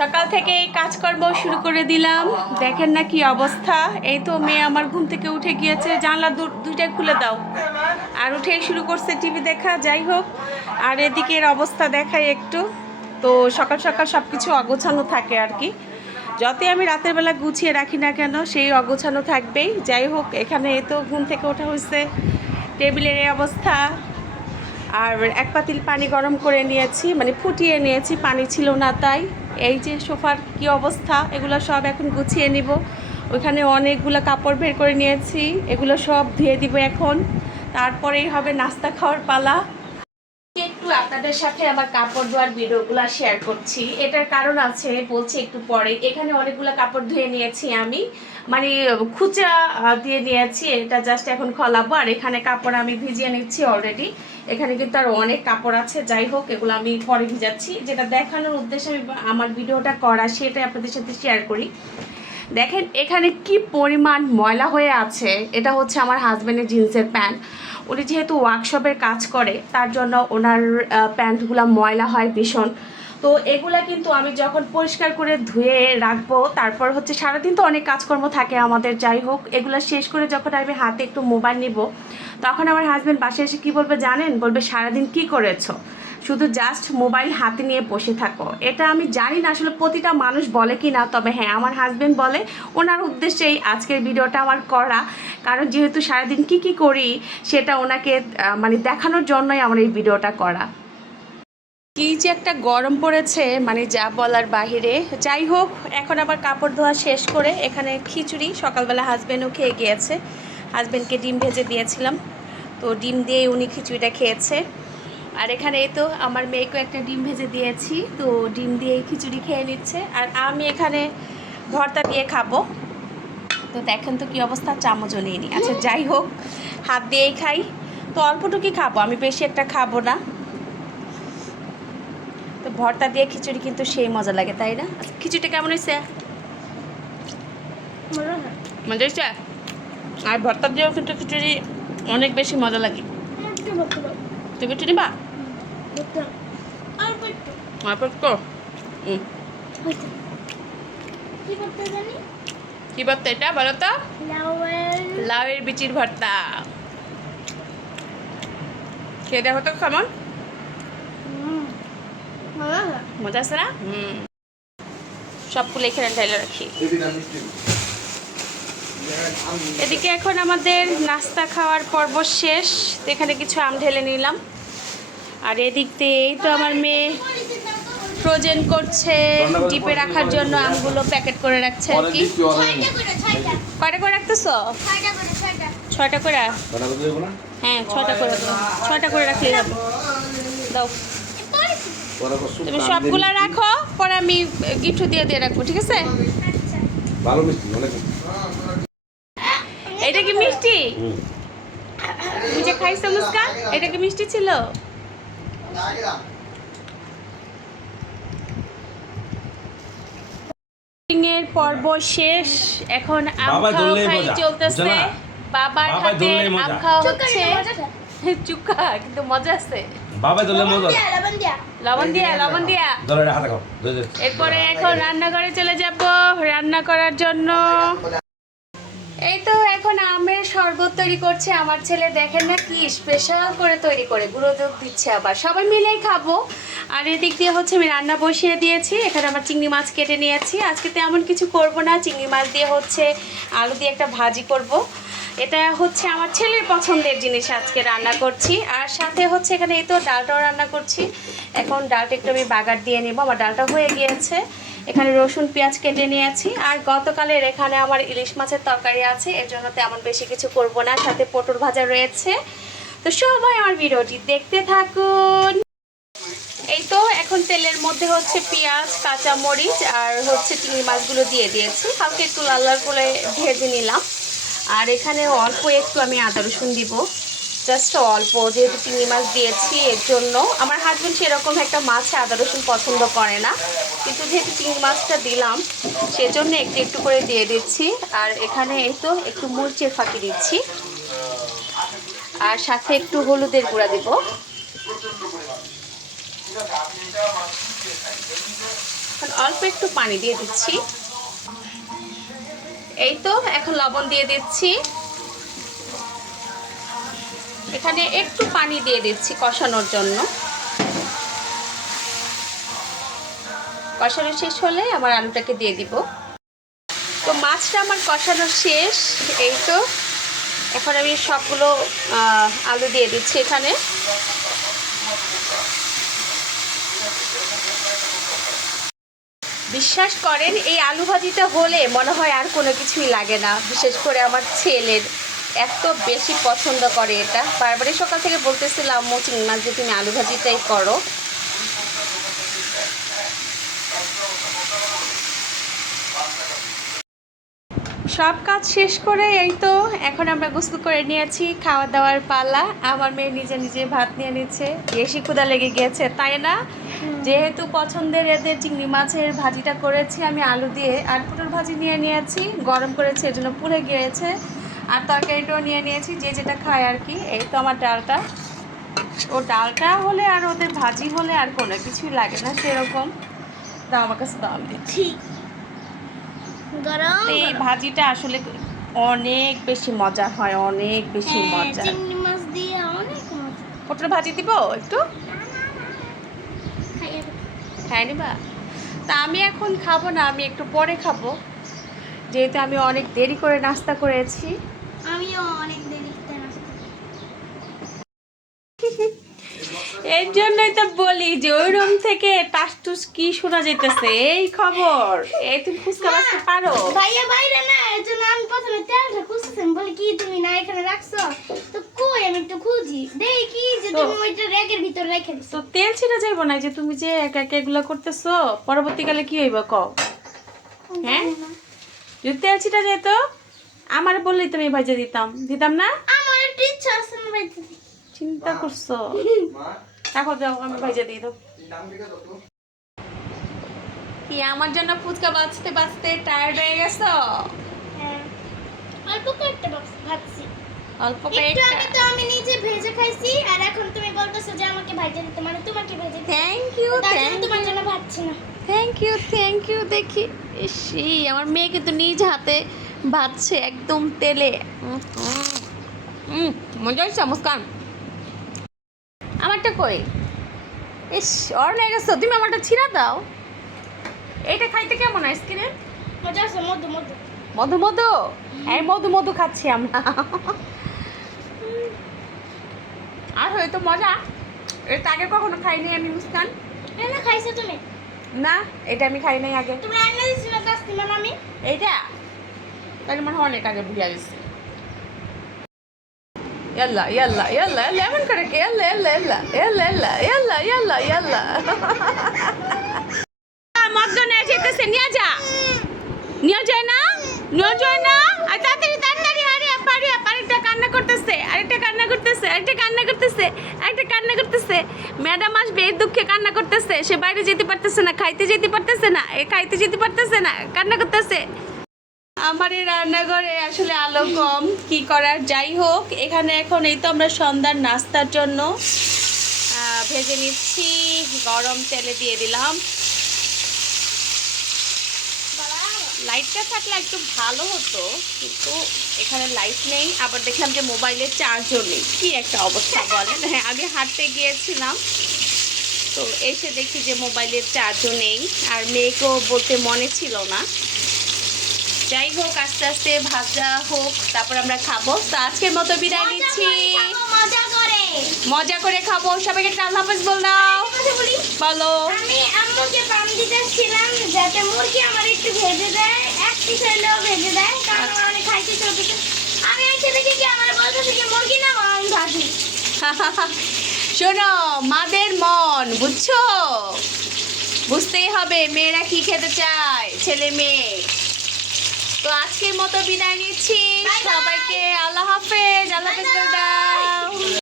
সকাল থেকে কাজকর্ম শুরু করে দিলাম। দেখেন না কি অবস্থা। এই তো মেয়ে আমার ঘুম থেকে উঠে গিয়েছে, জানলা দুইটাই খুলে দাও, আর উঠে শুরু করছে টিভি দেখা। যাই হোক, আর এদিকের অবস্থা দেখাই একটু। তো সকাল সকাল সব কিছু অগোছানো থাকে আর কি। যতই আমি রাতের বেলা গুছিয়ে রাখি না কেন, সেই অগোছানো থাকবেই। যাই হোক, এখানে এই তো ঘুম থেকে ওঠা হয়েছে, টেবিলের এই অবস্থা। আর এক পাতিল পানি গরম করে নিয়েছি, মানে ফুটিয়ে নিয়েছি, পানি ছিল না তাই। এই যে সোফার কি অবস্থা, এগুলো সব এখন গুছিয়ে নিব। ওইখানে অনেকগুলো কাপড় বের করে নিয়েছি, এগুলো সব ধুয়ে দিব এখন। তারপরেই হবে নাস্তা খাওয়ার পালা। একটু আপনাদের সাথে আমার কাপড় ধোয়ার ভিডিওগুলো শেয়ার করছি, এটার কারণ আছে, বলছি একটু পরে। এখানে অনেকগুলো কাপড় ধুয়ে নিয়েছি আমি, মানে খুচা দিয়ে নিয়েছি, এটা জাস্ট এখন খোলাবো। আর এখানে কাপড় আমি ভিজিয়ে নিচ্ছি অলরেডি। এখানে কিন্তু আর অনেক কাপড় আছে। যাই হোক, এগুলো আমি পরে ভিজাচ্ছি। যেটা দেখানোর উদ্দেশ্যে আমি আমার ভিডিওটা করা, সেটাই আপনাদের সাথে শেয়ার করি। দেখেন এখানে কি পরিমাণ ময়লা হয়ে আছে। এটা হচ্ছে আমার হাজব্যান্ডের জিন্সের প্যান্ট। উনি যেহেতু ওয়ার্কশপের কাজ করে, তার জন্য ওনার প্যান্টগুলো ময়লা হয় ভীষণ। তো এগুলা কিন্তু আমি যখন পরিষ্কার করে ধুয়ে রাখবো, তারপর হচ্ছে সারাদিন তো অনেক কাজকর্ম থাকে আমাদের। যাই হোক, এগুলো শেষ করে যখন আমি হাতে একটু মোবাইল নিব, তখন আমার হাজব্যান্ড বাসায় এসে কী বলবে জানেন? বলবে সারাদিন কি করেছো, শুধু জাস্ট মোবাইল হাতে নিয়ে বসে থাকো। এটা আমি জানি না আসলে প্রতিটা মানুষ বলে কি না, তবে হ্যাঁ, আমার হাজব্যান্ড বলে। ওনার উদ্দেশ্যেই আজকের ভিডিওটা আমার করা, কারণ যেহেতু সারাদিন কি কি করি সেটা ওনাকে মানে দেখানোর জন্যই আমার এই ভিডিওটা করা। কি যে একটা গরম পড়েছে, মানে যা বলার বাহিরে। যাই হোক, এখন আবার কাপড় ধোয়া শেষ করে এখানে খিচুড়ি, সকালবেলা হাজব্যান্ডও খেয়ে গিয়েছে। হাজব্যান্ডকে ডিম ভেজে দিয়েছিলাম, তো ডিম দিয়ে উনি খিচুড়িটা খেয়েছে। আর এখানে এই তো আমার মেয়েকেও একটা ডিম ভেজে দিয়েছি, তো ডিম দিয়ে খিচুড়ি খেয়ে নিচ্ছে। আর আমি এখানে ভর্তা দিয়ে খাবো। তো দেখেন তো কী অবস্থা, চামচও নিয়ে নিই। আচ্ছা যাই হোক, হাত দিয়েই খাই। তো অল্পটুকুই খাবো, আমি বেশি একটা খাবো না। তো ভর্তা দিয়ে খিচুড়ি কিন্তু সেই মজা লাগে, তাই না? খিচুড়িটা কেমন হয়েছে? মজা হয়েছে। আর ভর্তা দিয়েও কিন্তু খিচুড়ি অনেক বেশি মজা লাগে। তুমি একটু নিবা? কি ভর্তা এটা বলো তো? লাউয়ের বিচির ভর্তা। খেয়ে দেখো তো কেমন মজা আছে না? সবগুলো এখানে ঢেলে রাখি। এদিকে এখন আমাদের নাস্তা খাওয়ার পর্ব শেষ। তো এখানে কিছু আম ঢেলে নিলাম। আর এদিক দিয়ে এই তো আমার মেয়ে ফ্রোজেন করছে, ডিপে রাখার জন্য আমগুলো প্যাকেট করে রাখছে আর কি। কয়টা করে রাখতেছো? 6টা করে। হ্যাঁ, 6টা করে দাও। 6টা করে রাখলেই হবে। দাও, তুমি সবগুলা রাখো, পরে আমি গিফট দিয়ে রাখবো, ঠিক আছে? ভালো মিষ্টি, অনেক মিষ্টি। এটা কি মিষ্টি? তুমি যে খাইছো মুস্কান, এটা কি মিষ্টি ছিল? এর পর্ব শেষ। এখন আম খাওয়া চলতেছে। বাবার হাতে আম খাওয়া হচ্ছে। চুকা কিন্তু মজা আছে। বাবা দলে মজা। লবণ দিয়া। দলে হাতে খাও। এরপরে এখন রান্নাঘরে চলে যাব রান্না করার জন্য। এই তো এখন আমের শরবত তৈরি করছে আমার ছেলে। দেখেন না কি স্পেশাল করে তৈরি করে, গুঁড়ো দুধ দিচ্ছে, আবার সবাই মিলেই খাবো। আর এদিক দিয়ে হচ্ছে আমি রান্না বসিয়ে দিয়েছি। এখানে আমার চিংড়ি মাছ কেটে নিয়েছি। আজকে তেমন কিছু করব না, চিংড়ি মাছ দিয়ে হচ্ছে আলু দিয়ে একটা ভাজি করব। এটা হচ্ছে আমার ছেলের পছন্দের জিনিস আজকে রান্না করছি। আর সাথে হচ্ছে এখানে এই তো ডালটাও রান্না করছি। এখন ডালটা একটু আমি বাগার দিয়ে নেব। আমার ডালটা হয়ে গিয়েছে। এখানে রসুন পেঁয়াজ কেটে নিয়েছি। আর গতকালের এখানে আমার ইলিশ মাছের তরকারি আছে, এর জন্য তেমন বেশি কিছু করব না। সাথে পটল ভাজা রয়েছে। তো সবাই আমার ভিডিওটি দেখতে থাকুন। এই তো এখন তেলের মধ্যে হচ্ছে পেঁয়াজ, কাঁচামরিচ আর হচ্ছে চিংড়ি মাছগুলো দিয়ে দিয়েছি। হালকা একটু লাল লাল করে ভেজে নিলাম। আর এখানে অল্প একটু আমি আদা রসুন দিব, জাস্ট অল্প, যেহেতু চিংড়ি মাছ দিয়েছি এর জন্য। আমার হাজব্যান্ড সেরকম একটা মাছে আদা রসুন পছন্দ করে না, কিন্তু যেহেতু চিংড়ি মাছটা দিলাম সেজন্য একটু একটু করে দিয়ে দিচ্ছি। আর এখানে এই তো একটু মরিচের ফাঁকি দিচ্ছি, আর সাথে একটু হলুদের গুঁড়া দিব। এখন অল্প একটু পানি দিয়ে দিচ্ছি। এই তো এখন লবণ দিয়ে দিচ্ছি। এখানে একটু পানি দিয়ে দিচ্ছি কষানোর জন্য। কষানো শেষ হলে আমার আলুটাকে দিয়ে দিব। তো মাছটা আমার কষানো শেষ। এই তো এখন আমি সবগুলো আলু দিয়ে দিচ্ছি এখানে। বিশ্বাস করেন এই আলু ভাজিটা হলে মনে হয় আর কোনো কিছুই লাগে না। বিশেষ করে আমার ছেলের এত বেশি পছন্দ করে এটা। বারবারই সকাল থেকে বলতেছিলাম আম্মু চিংড়ি মাছ দিয়ে তুমি আলু ভাজিটাই করো। সব কাজ শেষ করে এই তো এখন আমরা গোসল করে নিয়েছি, খাওয়া দাওয়ার পালা। আমার মেয়ে নিজে নিজে ভাত নিয়ে নিচ্ছে, বেশি ক্ষুধা লেগে গিয়েছে তাই না? যেহেতু পছন্দের এদের চিংড়ি মাছের ভাজিটা করেছি আমি আলু দিয়ে, আর পটল ভাজি নিয়ে নিয়েছি, গরম করেছি এর জন্য পুড়ে গিয়েছে। আর তরকারিটাও নিয়ে নিয়েছি, যে যেটা খায় আর কি। এই তো আমার ডালটা, ও ডালটা হলে আর ওদের ভাজি হলে আর কোনো কিছুই লাগে না সেরকম। দাও আমার কাছে, দাও আমি দিচ্ছি। এই ভাজিটা আসলে অনেক বেশি মজা হয়, অনেক বেশি মজা। চিংড়ি মাছ দিয়ে অনেক মজা। পটল ভাজি দিব একটু, খাই নিবা? তা আমি এখন খাবো না, আমি একটু পরে খাবো, যেহেতু আমি অনেক দেরি করে নাস্তা করেছি। আমিও অনেক দেরিতে নাস্তা। এর জন্যই তো বলি যে ওই রুম থেকে টাসটুস কি শোনা যাইতেছে। এই খবর, এই তুমি ফুচকা বাজতে পারো? ভাইয়া বাইরে না, এর জন্য আমি প্রথমে তেলটা খুঁজতেছিলাম, বলি কি তুমি না এখানে রাখছো? তো কই আমি একটু খুঁজি, দেখি যে তুমি ওইটা র্যাকের ভিতরে রেখে দিছো। তো তেল ছিটা যাইব না যে তুমি যে একা একা এগুলো করতেছো, পরবর্তীকালে কি হইব কও? হ্যাঁ, যদি তেল ছিটা যেত আমার বললেই তুমি ভাজে দিতাম, দিতাম না? আমার একটু ইচ্ছা আছে না বাইতে। চিন্তা করছো? দেখো যাও, আমি ভাজে দিয়ে দাও। কি আমার জন্য ফুচকা বাজতে বাজতে টায়ার্ড হয়ে গেছো? হ্যাঁ, অল্প কয়েকটা ভাবছি। অল্প একটু কয়েকটা। আগে তো আমি নিজে ভেজে খাইছি, আর এখন তুমি বলতেছো যে আমাকে ভাজে দিতে, মানে তোমাকে ভেজে দিতে। থ্যাংক ইউ, তার জন্য থ্যাংক তোমার জন্য ভাবছি না। Thank you, thank you. দেখি ইসি আমার মেয়ে কিন্তু নিজ হাতে ভাজছে একদম তেলে। মজা হচ্ছে মুস্কান। আমারটা কই? ইস, ওর নিয়ে গেছো তুমি, আমারটা ছিঁড়া দাও। এইটা খাইতে কেমন আইসক্রিম? মজা আছে, মধু মধু। মধু মধু, এই মধু মধু খাচ্ছি আমরা। আর হয়তো মজা, এটা আগে কখনো খাইনি আমি মুস্কান। না খাইছো তুমি? না, এটা আমি খাই নাই আগে। তুমি রান্না দিছিল তাসলিমা আমি। এইটা তাহলে মনে হয় অনেক আগে বুঝা গেছে। ইয়াল্লা ইয়াল্লা ইয়াল্লা ইয়াল্লা, এমন করে কে? ইয়াল্লা ইয়াল্লা ইয়াল্লা ইয়াল্লা ইয়াল্লা ইয়াল্লা ইয়াল্লা ইয়াল্লা। মগ্ন নিয়ে যেতেছে, নিয়ে যা, নিয়ে যায় না, নিয়ে যায় না। আর তাড়াতাড়ি তাড়াতাড়ি, আরে পারি আরেকটা কান্না করতেছে, আরেকটা কান্না করতেছে, আরেকটা কান্না করতেছে, আরেকটা কান্না করতেছে। ম্যাডাম আসবে এর দুঃখে কান্না করতেছে, সে বাইরে যেতে পারতেছে না, খাইতে যেতে পারতেছে না, খাইতে যেতে পারতেছে না, কান্না করতেছে। আমার এই রান্নাঘরে আসলে আলো কম, কি করার। যাই হোক, এখানে এখন এই তো আমরা সন্ধ্যার নাস্তার জন্য ভেজে নিচ্ছি, গরম তেলে দিয়ে দিলাম। লাইটটা থাকলে একটু ভালো হতো, কিন্তু এখানে লাইট নেই। আবার দেখলাম যে মোবাইলের চার্জও নেই, কি একটা অবস্থা বলেন। হ্যাঁ, আমি হাঁটতে গিয়েছিলাম, তো এসে দেখি যে মোবাইলের চার্জও নেই, আর মেয়েকেও বলতে মনে ছিল না। যাই হোক, আস্তে আস্তে ভাজা হোক, তারপর আমরা খাবো। তো আজকের মতো বিদায় নিচ্ছি, মজা করে খাবো। সবাইকে একটা আল্লাহ হাফেজ বল দাও। বলো। আমি আম্মুকে পাম দিতেছিলাম যাতে মুরগি আমার একটু ভেজে দেয়, এক পিস হলেও ভেজে দেয়, কারণ আমার অনেক খাইতে চলতেছে। আমি এসে দেখি কি আমার বলতেছে কি মুরগি না আমি ভাজি। শোনো, মাদের মন বুঝছো, বুঝতেই হবে মেয়েরা কি খেতে চায়, ছেলে মেয়ে। তো আজকের মতো বিদায় নিচ্ছি, সবাইকে আল্লাহ হাফেজ। আল্লাহ হাফেজ বল দাও।